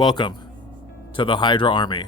Welcome to the Hydra Army.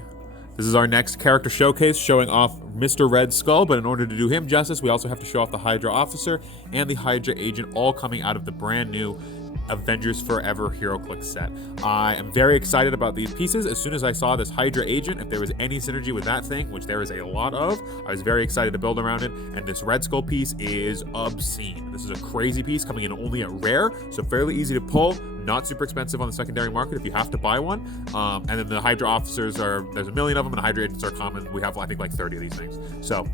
This is our next character showcase showing off Mr. Red Skull, but in order to do him justice, we also have to show off the Hydra Officer and the Hydra Agent, all coming out of the brand new Avengers Forever Heroclix set. I am very excited about these pieces. As soon as I saw this Hydra Agent, if there was any synergy with that thing, which there is a lot of, I was very excited to build around it, and this Red Skull piece is obscene. This is a crazy piece coming in only at rare, so fairly easy to pull, not super expensive on the secondary market if you have to buy one. And then the Hydra Officers there's a million of them, and the Hydra Agents are common. We have, I think, like 30 of these things. So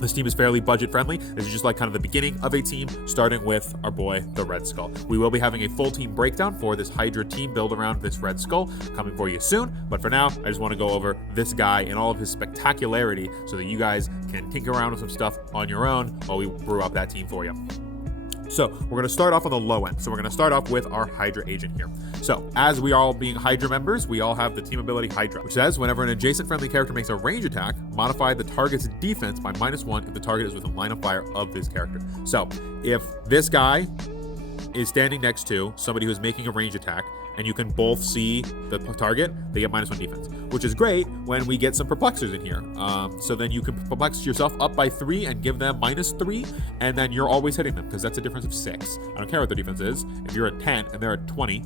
this team is fairly budget friendly. This is just like kind of the beginning of a team, starting with our boy, the Red Skull. We will be having a full team breakdown for this Hydra team build around this Red Skull coming for you soon. But for now, I just want to go over this guy in all of his spectacularity so that you guys can tinker around with some stuff on your own while we brew up that team for you. So we're going to start off on the low end. So we're going to start off with our Hydra Agent here. So as we all being Hydra members, we all have the team ability Hydra, which says whenever an adjacent friendly character makes a range attack, modify the target's defense by -1 if the target is within line of fire of this character. So if this guy is standing next to somebody who's making a range attack, and you can both see the target, they get -1 defense, which is great when we get some perplexers in here. So then you can perplex yourself up by 3 and give them -3, and then you're always hitting them because that's a difference of 6. I don't care what their defense is. If you're at 10 and they're at 20,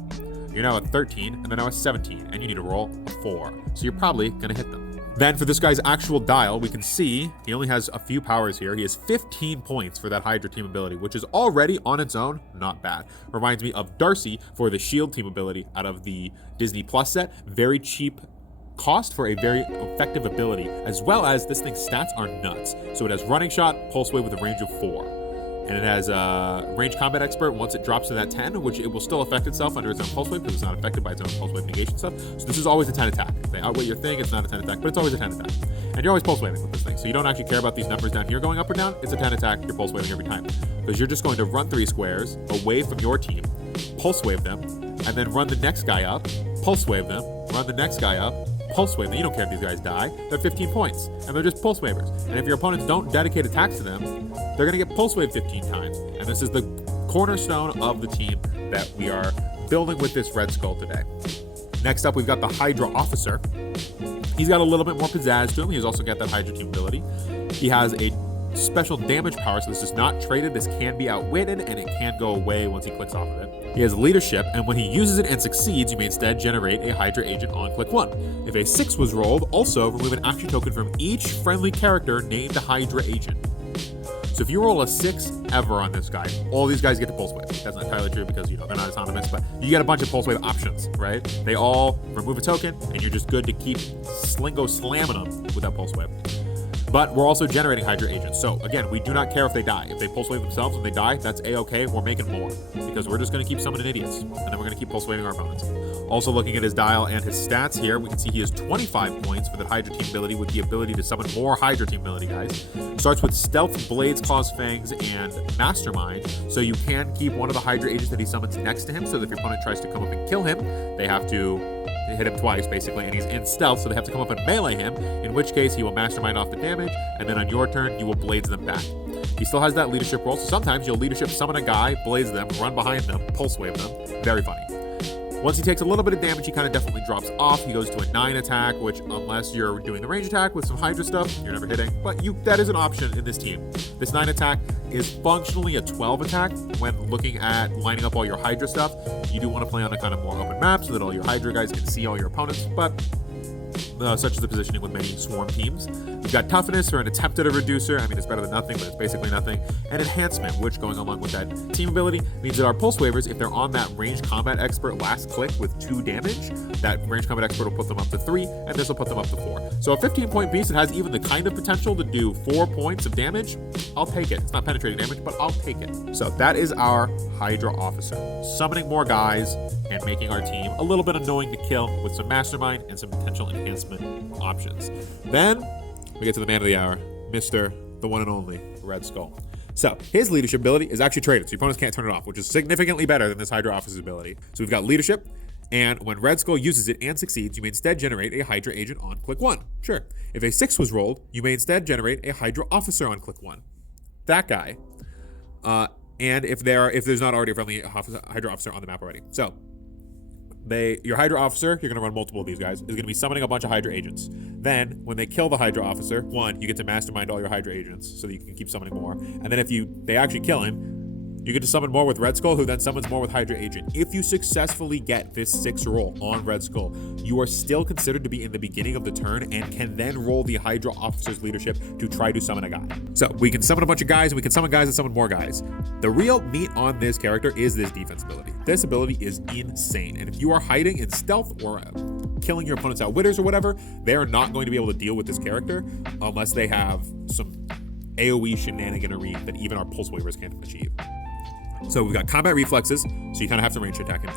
you're now at 13 and they're now at 17, and you need to roll a 4. So you're probably gonna hit them. Then for this guy's actual dial, we can see he only has a few powers here. He has 15 points for that Hydra team ability, which is already on its own not bad. Reminds me of Darcy for the Shield team ability out of the Disney Plus set. Very cheap cost for a very effective ability, as well as this thing's stats are nuts. So it has running shot, pulse wave with a range of 4. And it has range combat expert once it drops to that 10, which it will still affect itself under its own pulse wave because it's not affected by its own pulse wave negation stuff. So this is always a 10 attack. If they outweigh your thing, it's not a 10 attack, but it's always a 10 attack. And you're always pulse waving with this thing. So you don't actually care about these numbers down here going up or down. It's a 10 attack, you're pulse waving every time. Because you're just going to run 3 squares away from your team, pulse wave them, and then run the next guy up, pulse wave them, run the next guy up, pulse wave them. You don't care if these guys die. They're 15 points, and they're just pulse wavers. And if your opponents don't dedicate attacks to them, they're going to get pulse wave 15 times. And this is the cornerstone of the team that we are building with this Red Skull today. Next up, we've got the Hydra Officer. He's got a little bit more pizzazz to him. He's also got that Hydra team ability. He has a special damage power, so this is not traded. This can be outwitted, and it can go away once he clicks off of it. He has leadership, and when he uses it and succeeds, you may instead generate a Hydra Agent on click 1. If a 6 was rolled, also remove an action token from each friendly character named the Hydra Agent. So if you roll a 6 ever on this guy, all these guys get the pulse wave. That's not entirely true because, they're not autonomous, but you get a bunch of pulse wave options, right? They all remove a token, and you're just good to keep slingo slamming them with that pulse wave. But we're also generating Hydra Agents. So again, we do not care if they die. If they pulse wave themselves and they die, that's a-okay. We're making more because we're just going to keep summoning idiots, and then we're going to keep pulse waving our opponents. Also looking at his dial and his stats here, we can see he has 25 points for the Hydra team ability with the ability to summon more Hydra team ability guys. Starts with Stealth, Blades, Claws, Fangs, and Mastermind. So you can keep one of the Hydra Agents that he summons next to him, so that if your opponent tries to come up and kill him, they have to hit him twice basically, and he's in stealth, so they have to come up and melee him, in which case he will Mastermind off the damage, and then on your turn you will Blades them back. He still has that leadership role, so sometimes you'll leadership summon a guy, Blades them, run behind them, pulse wave them. Very funny. Once he takes a little bit of damage, he kind of definitely drops off. He goes to a 9 attack, which unless you're doing the range attack with some Hydra stuff, you're never hitting. But that is an option in this team. This 9 attack is functionally a 12 attack when looking at lining up all your Hydra stuff. You do want to play on a kind of more open map so that all your Hydra guys can see all your opponents, but such is the positioning with many swarm teams. We've got toughness or an attempt at a reducer. I mean, it's better than nothing, but it's basically nothing. And enhancement, which going along with that team ability means that our pulse wavers, if they're on that range combat expert last click with 2 damage, that range combat expert will put them up to 3, and this will put them up to 4. So a 15-point piece that has even the kind of potential to do 4 points of damage, I'll take it. It's not penetrating damage, but I'll take it. So that is our Hydra Officer. Summoning more guys and making our team a little bit annoying to kill with some Mastermind and some potential enhancement options. Then we get to the man of the hour, Mr. the one and only Red Skull. So his leadership ability is actually traded, so your opponents can't turn it off, which is significantly better than this Hydra Officer's ability. So we've got leadership, and when Red Skull uses it and succeeds, you may instead generate a Hydra Agent on click 1. Sure. If a 6 was rolled, you may instead generate a Hydra Officer on click 1. That guy. And if there's not already a friendly Hydra Officer on the map already. So your Hydra officer, you're going to run multiple of these guys, is going to be summoning a bunch of Hydra agents. Then, when they kill the Hydra officer, one, you get to mastermind all your Hydra agents so that you can keep summoning more. And then if they actually kill him, you get to summon more with Red Skull, who then summons more with Hydra Agent. If you successfully get this 6 roll on Red Skull, you are still considered to be in the beginning of the turn and can then roll the Hydra Officer's leadership to try to summon a guy. So we can summon a bunch of guys, and we can summon guys and summon more guys. The real meat on this character is this defense ability. This ability is insane, and if you are hiding in stealth or killing your opponent's outwitters or whatever, they are not going to be able to deal with this character unless they have some AoE shenaniganery that even our pulse waivers can't achieve. So we've got combat reflexes, so you kind of have to range attack him.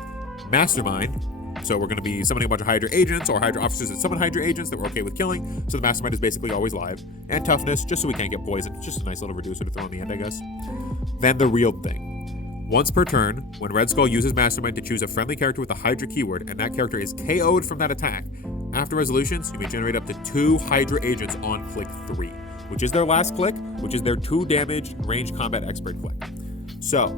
Mastermind, so we're going to be summoning a bunch of Hydra agents or Hydra officers that summon Hydra agents that we're okay with killing, so the Mastermind is basically always live. And toughness, just so we can't get poisoned. It's just a nice little reducer to throw in the end, I guess. Then the real thing. Once per turn, when Red Skull uses Mastermind to choose a friendly character with a Hydra keyword, and that character is KO'd from that attack, after resolutions, you may generate up to 2 Hydra agents on click 3, which is their last click, which is their 2 damage range combat expert click. So,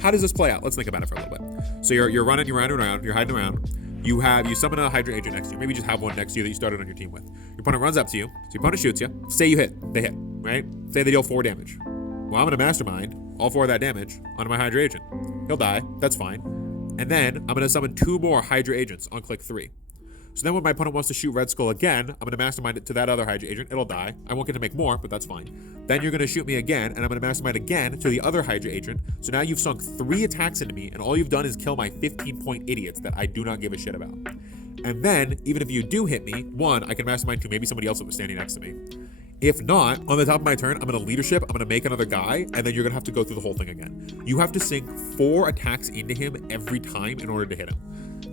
how does this play out? Let's think about it for a little bit. So you're running around, you're hiding around. You summon a Hydra agent next to you. Maybe just have one next to you that you started on your team with. Your opponent runs up to you, so your opponent shoots you. Say you hit, they hit, right? Say they deal 4 damage. Well, I'm gonna Mastermind all 4 of that damage onto my Hydra agent. He'll die, that's fine. And then I'm gonna summon 2 more Hydra agents on click 3. So then when my opponent wants to shoot Red Skull again, I'm going to Mastermind it to that other Hydra agent. It'll die. I won't get to make more, but that's fine. Then you're going to shoot me again, and I'm going to Mastermind again to the other Hydra agent. So now you've sunk 3 attacks into me, and all you've done is kill my 15-point idiots that I do not give a shit about. And then, even if you do hit me, 1, I can Mastermind to maybe somebody else that was standing next to me. If not, on the top of my turn, I'm going to leadership, I'm going to make another guy, and then you're going to have to go through the whole thing again. You have to sink 4 attacks into him every time in order to hit him.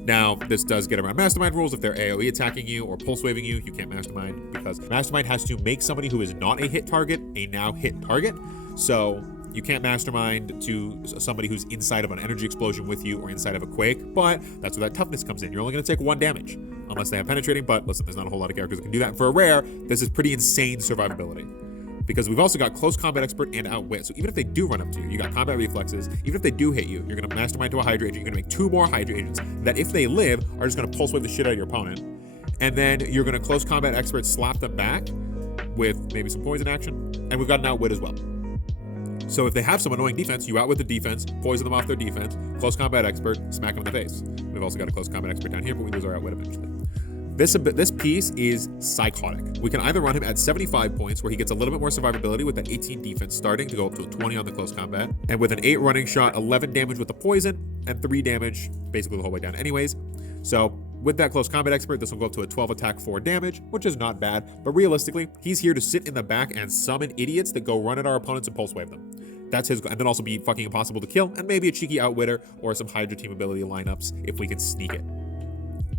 Now, this does get around Mastermind rules. If they're AoE attacking you or pulse waving you, you can't Mastermind because Mastermind has to make somebody who is not a hit target a now hit target. So you can't Mastermind to somebody who's inside of an energy explosion with you or inside of a quake, but that's where that toughness comes in. You're only going to take 1 damage unless they have penetrating, but listen, there's not a whole lot of characters that can do that. And for a rare, this is pretty insane survivability. Because we've also got close combat expert and outwit. So even if they do run up to you, you got combat reflexes. Even if they do hit you, you're going to Mastermind to a Hydra agent. You're going to make 2 more Hydra agents that, if they live, are just going to pulse wave the shit out of your opponent. And then you're going to close combat expert slap them back with maybe some poison action. And we've got an outwit as well. So if they have some annoying defense, you outwit the defense, poison them off their defense, close combat expert, smack them in the face. We've also got a close combat expert down here, but we lose our outwit eventually. This piece is psychotic. We can either run him at 75 points, where he gets a little bit more survivability with that 18 defense starting to go up to a 20 on the close combat, and with an 8 running shot, 11 damage with the poison, and 3 damage basically the whole way down anyways. So with that close combat expert, this will go up to a 12 attack, 4 damage, which is not bad, but realistically, he's here to sit in the back and summon idiots that go run at our opponents and pulse wave them. That's his, and then also be fucking impossible to kill, and maybe a cheeky outwitter or some Hydra team ability lineups if we can sneak it.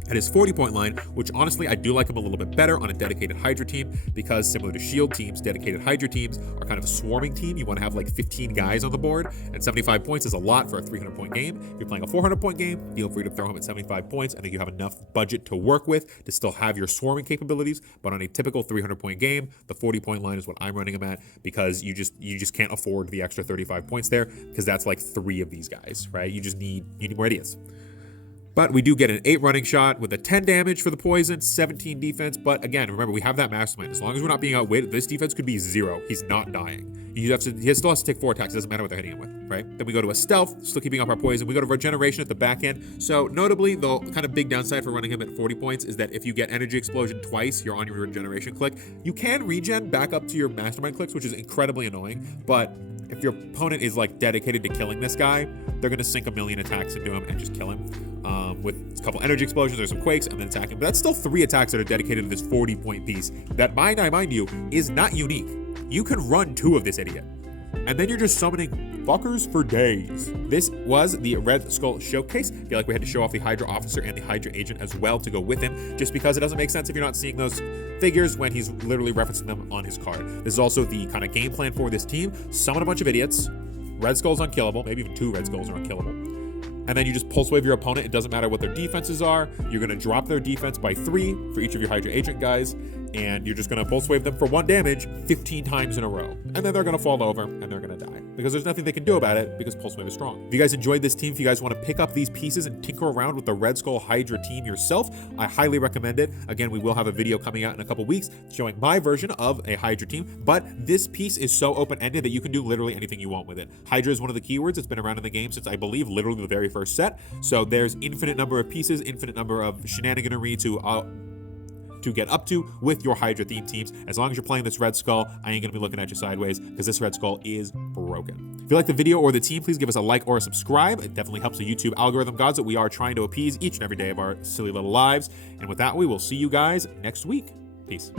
At his 40-point line, which honestly I do like him a little bit better on a dedicated Hydra team, because similar to shield teams, dedicated Hydra teams are kind of a swarming team. You want to have like 15 guys on the board, and 75 points is a lot for a 300-point game. If you're playing a 400-point game, feel free to throw him at 75 points. I think you have enough budget to work with to still have your swarming capabilities, but on a typical 300-point game, the 40-point line is what I'm running him at, because you just can't afford the extra 35 points there, because that's like 3 of these guys, right? You need more idiots. But we do get an 8 running shot with a 10 damage for the poison, 17 defense. But again, remember, we have that Mastermind. As long as we're not being outwitted, this defense could be 0. He's not dying. He still has to take 4 attacks. It doesn't matter what they're hitting him with, right? Then we go to a stealth, still keeping up our poison. We go to regeneration at the back end. So notably, the kind of big downside for running him at 40 points is that if you get energy explosion twice, you're on your regeneration click. You can regen back up to your Mastermind clicks, which is incredibly annoying. But if your opponent is like dedicated to killing this guy, they're going to sink 1,000,000 attacks into him and just kill him. With a couple energy explosions or some quakes and then attack him. But that's still 3 attacks that are dedicated to this 40-point piece that, mind you, is not unique. You can run 2 of this idiot. And then you're just summoning fuckers for days. This was the Red Skull Showcase. I feel like we had to show off the Hydra Officer and the Hydra Agent as well to go with him, just because it doesn't make sense if you're not seeing those figures when he's literally referencing them on his card. This is also the kind of game plan for this team. Summon a bunch of idiots. Red Skull's unkillable. Maybe even 2 Red Skulls are unkillable. And then you just pulse wave your opponent. It doesn't matter what their defenses are. You're going to drop their defense by 3 for each of your Hydra Agent guys. and you're just going to pulse wave them for 1 damage 15 times in a row. And then they're going to fall over and they're going to die because there's nothing they can do about it because pulse wave is strong. If you guys enjoyed this team, if you guys want to pick up these pieces and tinker around with the Red Skull Hydra team yourself, I highly recommend it. Again, we will have a video coming out in a couple weeks showing my version of a Hydra team, but this piece is so open-ended that you can do literally anything you want with it. Hydra is one of the keywords. It's been around in the game since, I believe, literally the very first set. So there's infinite number of pieces, infinite number of shenaniganery to get up to with your Hydra theme teams. As long as you're playing this Red Skull, I ain't gonna be looking at you sideways because this Red Skull is broken. If you like the video or the team, please give us a like or a subscribe. It definitely helps the YouTube algorithm gods that we are trying to appease each and every day of our silly little lives. And with that, we will see you guys next week. Peace.